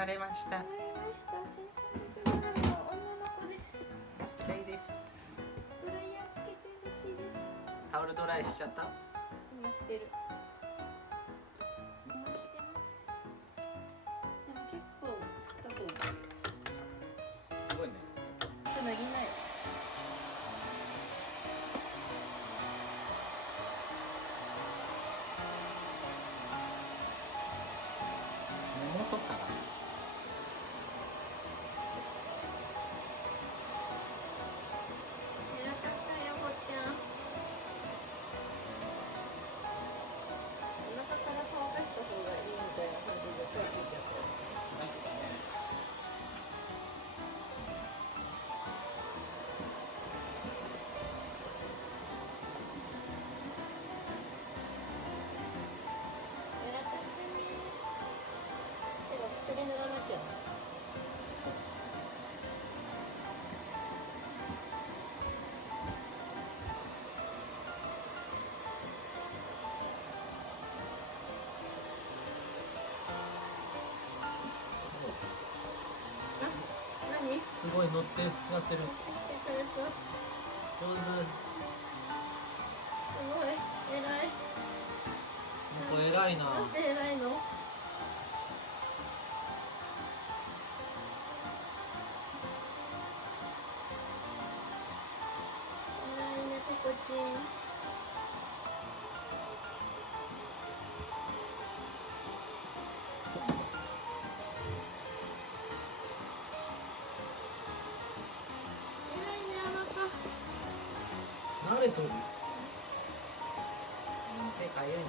まれました。生まれました。1300gの女の子です。ちっちゃいです。ドライヤーつけてほしいです。タオルドライしちゃった。今してる。今してます。でも結構吸ったと思う。すごいね。つなぎない。根元から。偉かったよ、坊ちゃん。お腹から乾かした方がいいみたいな感じで超ついちゃったよ。なんとかね。偉かったね。でも薬塗らなきゃ。何？すごい乗ってやってる。上手。すごい偉い。これ偉いな。なんで偉いの？偉いね、ペコちん。偉いね、あなた。慣れとる。手かゆいんだよね。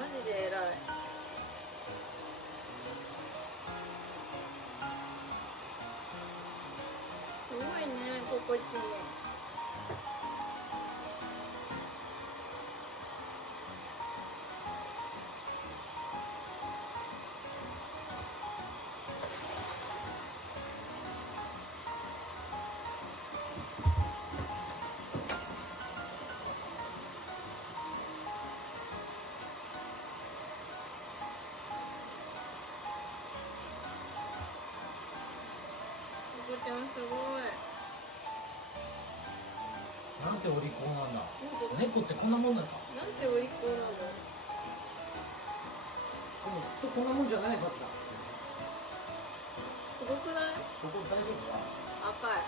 マジで偉い。すごいね、心地いい。ペコちゃんすごい。なんてお利口なんだ。なんて猫ってこんなもんだった。なんてお利口なの。でもきっとこんなもんじゃないはずだ。すごくない？ここ大丈夫か。赤い。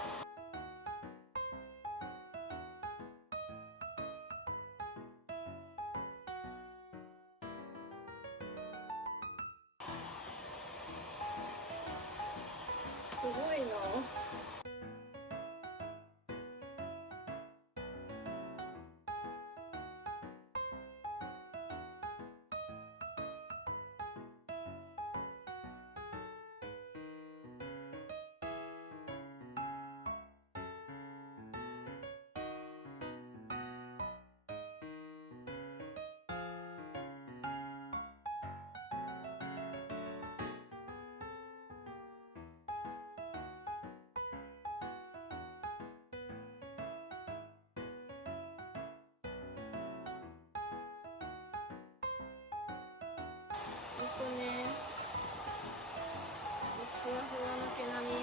すごいな。ふわふわの毛並み。